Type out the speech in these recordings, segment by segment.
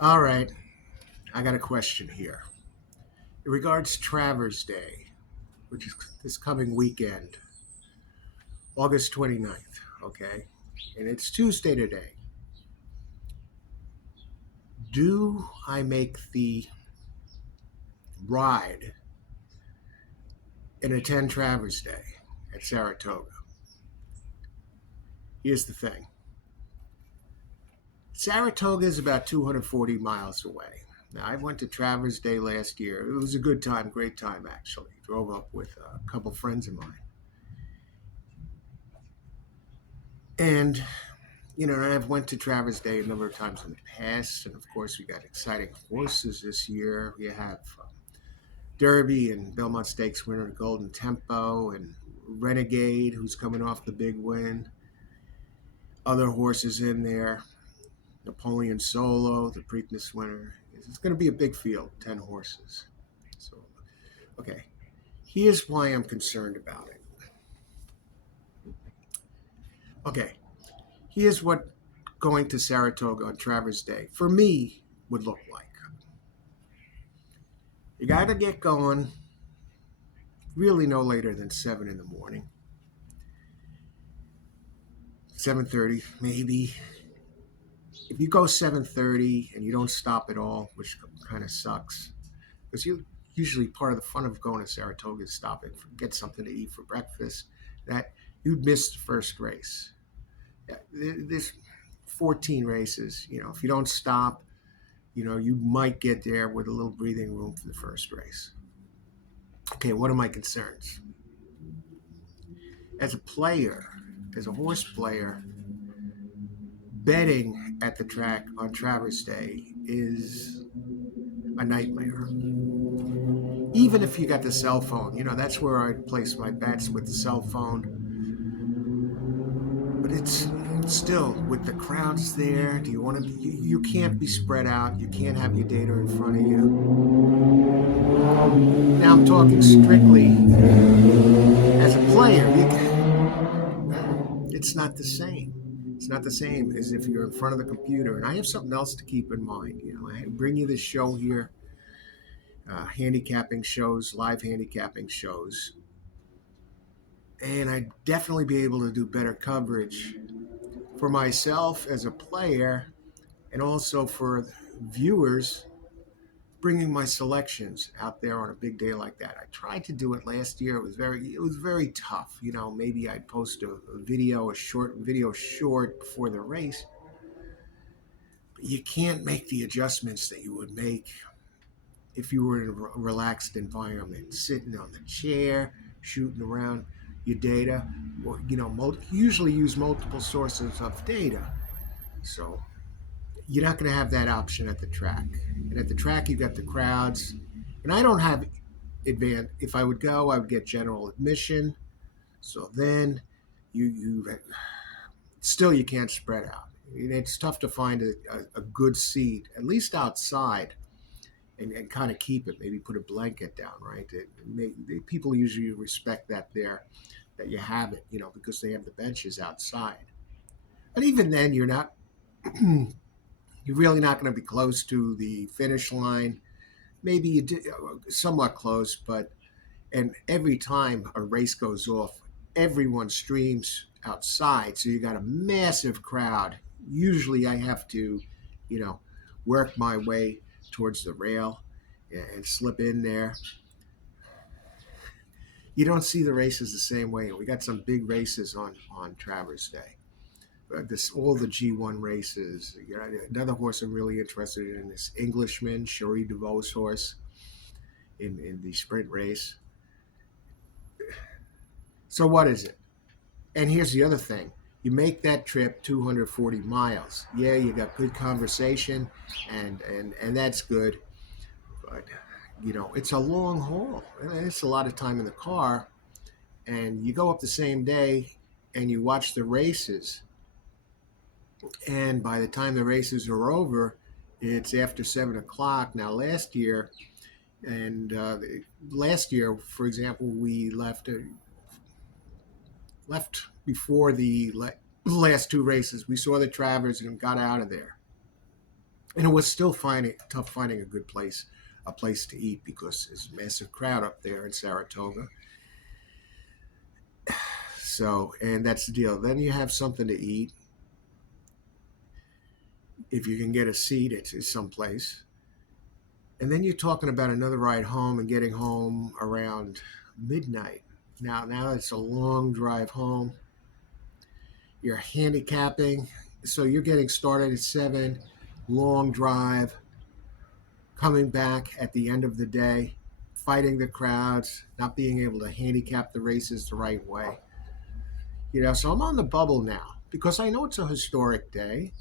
All right, I got a question here. In regards to Travers Day, which is this coming weekend, August 29th, okay? And it's Tuesday today. Do I make the ride and attend Travers Day at Saratoga? Here's the thing. Saratoga is about 240 miles away. Now, I went to Travers Day last year. It was a good time, great time actually. Drove up with a couple friends of mine. And I've went to Travers Day a number of times in the past, and of course, we got exciting horses this year. We have Derby and Belmont Stakes winner Golden Tempo, and Renegade, who's coming off the big win. Other horses in there, Napoleon Solo, the Preakness winner. It's going to be a big field, 10 horses. So, okay, here's why I'm concerned about it. Okay, here's what going to Saratoga on Travers Day for me would look like. You got to get going really no later than 7 in the morning. 7:30 maybe. If you go 7:30 and you don't stop at all, which kind of sucks, because you usually part of the fun of going to Saratoga is stopping for get something to eat for breakfast. That you'd miss the first race. Yeah, there's 14 races. If you don't stop, you might get there with a little breathing room for the first race. Okay, what are my concerns? As a player, as a horse player, betting at the track on Travers Day is a nightmare. Even if you got the cell phone, that's where I place my bets with the cell phone. But it's still with the crowds there. Do you want to? You can't be spread out. You can't have your data in front of you. Now I'm talking strictly as a player. It's not the same. It's not the same as if you're in front of the computer. And I have something else to keep in mind. I bring you this show here, handicapping shows, live handicapping shows, and I'd definitely be able to do better coverage for myself as a player and also for viewers, bringing my selections out there on a big day like that. I tried to do it last year. It was very tough. Maybe I'd post a video, a short video short before the race. But you can't make the adjustments that you would make if you were in a relaxed environment, sitting on the chair, shooting around your data, or usually use multiple sources of data. So you're not going to have that option at the track. And at the track, you got the crowds. And I don't have advance. If I would go, I would get general admission. So then you still you can't spread out. It's tough to find a good seat, at least outside, and kind of keep it. Maybe put a blanket down, right? People usually respect that there, that you have it, because they have the benches outside. But even then, you're really not going to be close to the finish line. Maybe somewhat close, but and every time a race goes off, everyone streams outside, so you got a massive crowd. Usually, I have to, you know, work my way towards the rail and slip in there. You don't see the races the same way. We got some big races on Travers Day. This all the G1 races. Another horse I'm really interested in is Englishman, Cherie DeVoe's horse in the sprint race. So what is it? And here's the other thing. You make that trip 240 miles. Yeah, you got good conversation and that's good. But it's a long haul. It's a lot of time in the car. And you go up the same day and you watch the races. And by the time the races are over, it's after 7 o'clock. Now, last year, for example, we left before the last two races. We saw the Travers and got out of there. And it was still tough finding a place to eat because there's a massive crowd up there in Saratoga. So, and that's the deal. Then you have something to eat. If you can get a seat, it's someplace. And then you're talking about another ride home and getting home around midnight. Now it's a long drive home. You're handicapping, so you're getting started at 7, long drive, coming back at the end of the day, fighting the crowds, not being able to handicap the races the right way. So I'm on the bubble now because I know it's a historic day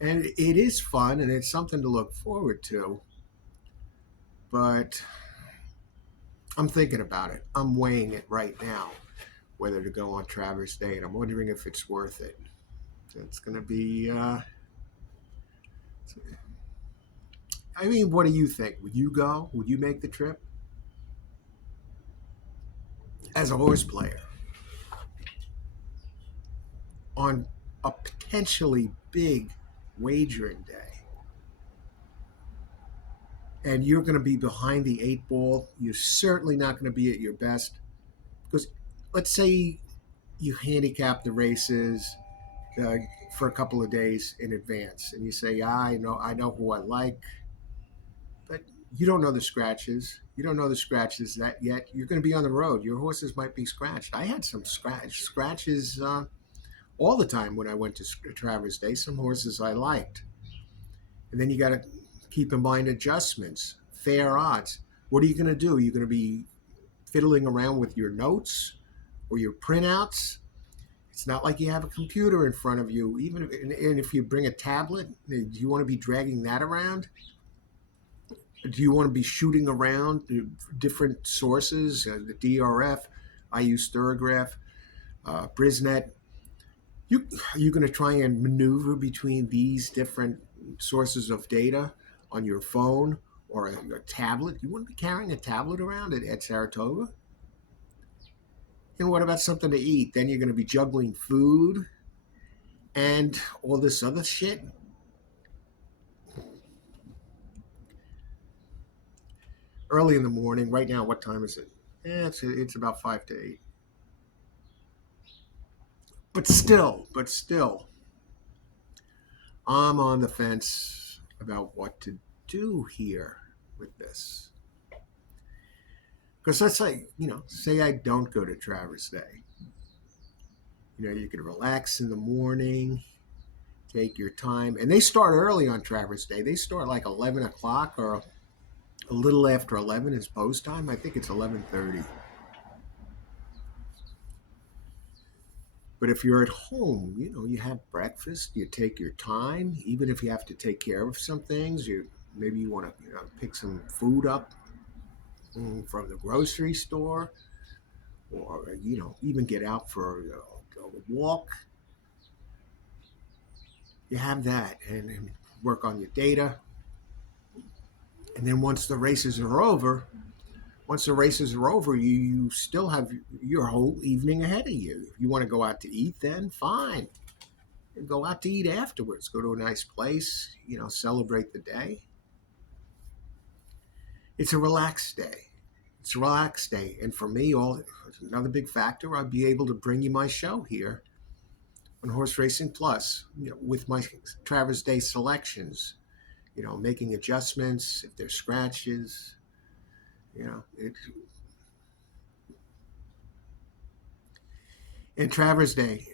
and it is fun and it's something to look forward to. But I'm thinking about it. I'm weighing it right now whether to go on Travers Day, and I'm wondering if it's worth it. It's going to be. I mean, what do you think? Would you go? Would you make the trip as a horse player on a potentially big wagering day? And you're going to be behind the 8 ball. You're certainly not going to be at your best because let's say you handicap the races uh, for a couple of days in advance, and you say, yeah, I know who I like, but you don't know the scratches. You don't know the scratches that yet. You're going to be on the road. Your horses might be scratched. I had some scratches all the time when I went to Travers Day. Some horses I liked, and then you got to keep in mind adjustments, fair odds. What are you going to do? You're going to be fiddling around with your notes or your printouts. It's not like you have a computer in front of you. And if you bring a tablet, do you want to be dragging that around? Do you want to be shooting around different sources? The DRF, I use Sturograph, Brisnet. Are you going to try and maneuver between these different sources of data on your phone or a tablet? You want to be carrying a tablet around at Saratoga? And what about something to eat? Then you're going to be juggling food and all this other shit. Early in the morning, right now, what time is it? It's about 5 to 8. But still, I'm on the fence about what to do here with this. Because let's say I don't go to Travers Day. You can relax in the morning, take your time. And they start early on Travers Day. They start like 11 o'clock or a little after 11 is post time. I think it's 11:30. But if you're at home, you have breakfast, you take your time, even if you have to take care of some things, maybe you want to pick some food up from the grocery store or even get out for a walk. You have that and work on your data. And then once the races are over, you still have your whole evening ahead of you. If you want to go out to eat, then fine. Go out to eat afterwards. Go to a nice place, celebrate the day. It's a relaxed day. It's a relaxed day. And for me, another big factor, I'd be able to bring you my show here on Horse Racing Plus, with my Travers Day selections, making adjustments if there's scratches, it, and Travers Day,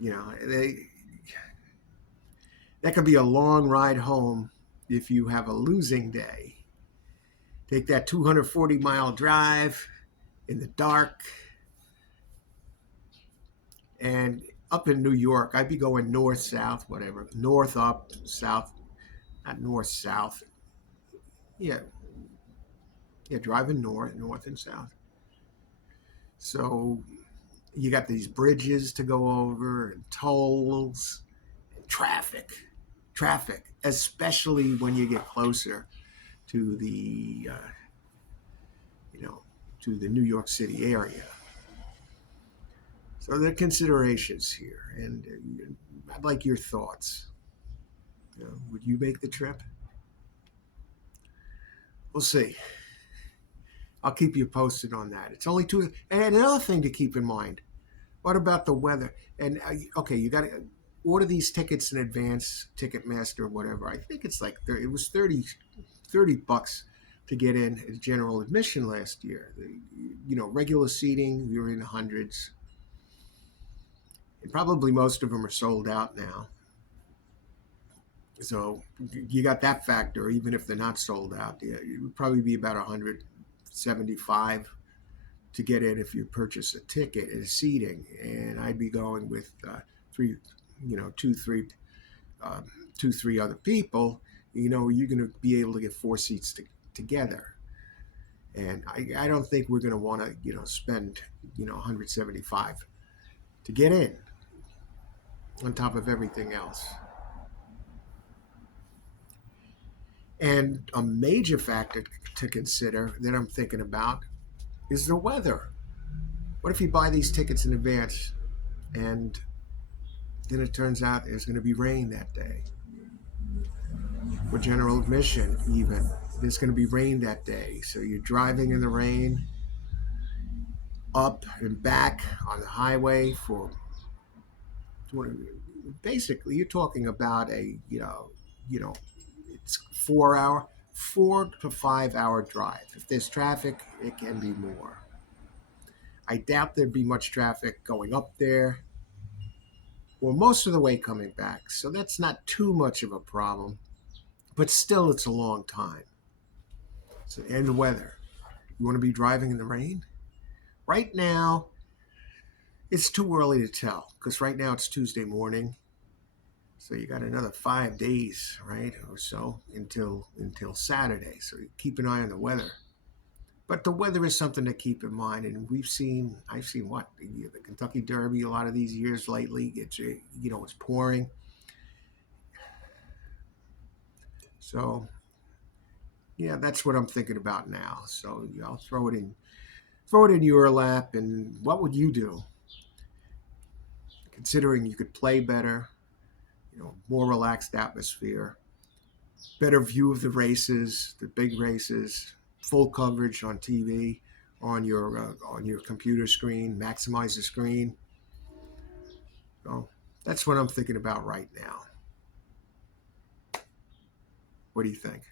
they that could be a long ride home if you have a losing day. Take that 240-mile drive in the dark. And up in New York, I'd be going north, south, whatever. North, up, south, not north, south. Yeah. Yeah, driving north and south. So you got these bridges to go over and tolls and traffic, especially when you get closer to the to the New York City area. So there are considerations here, and I'd like your thoughts. Would you make the trip? We'll see. I'll keep you posted on that. It's only two. And another thing to keep in mind: what about the weather? And okay, you got to order these tickets in advance, Ticketmaster or whatever. I think it's like it was 30 bucks to get in as general admission last year. Regular seating, we were in the hundreds. And probably most of them are sold out now. So you got that factor. Even if they're not sold out, yeah, it would probably be about 175 to get in if you purchase a ticket and seating. And I'd be going with three, two, um, two, three other people. You're going to be able to get four seats together. And I don't think we're going to want to, spend, 175 to get in on top of everything else. And a major factor to consider that I'm thinking about is the weather. What if you buy these tickets in advance and then it turns out there's going to be rain that day? Or general admission, even. There's going to be rain that day. So you're driving in the rain up and back on the highway for basically you're talking about it's 4 to 5 hour drive. If there's traffic, it can be more. I doubt there'd be much traffic going up there or most of the way coming back. So that's not too much of a problem, but still it's a long time. So, and the weather. You want to be driving in the rain? Right now, it's too early to tell because right now it's Tuesday morning. So you got another 5 days, right, or so until Saturday. So you keep an eye on the weather. But the weather is something to keep in mind, and I've seen what the Kentucky Derby a lot of these years lately. It's pouring. So yeah, that's what I'm thinking about now. So I'll throw it in your lap. And what would you do, considering you could play better, more relaxed atmosphere, better view of the races, the big races, full coverage on TV, on your computer screen, maximize the screen. So that's what I'm thinking about right now. What do you think?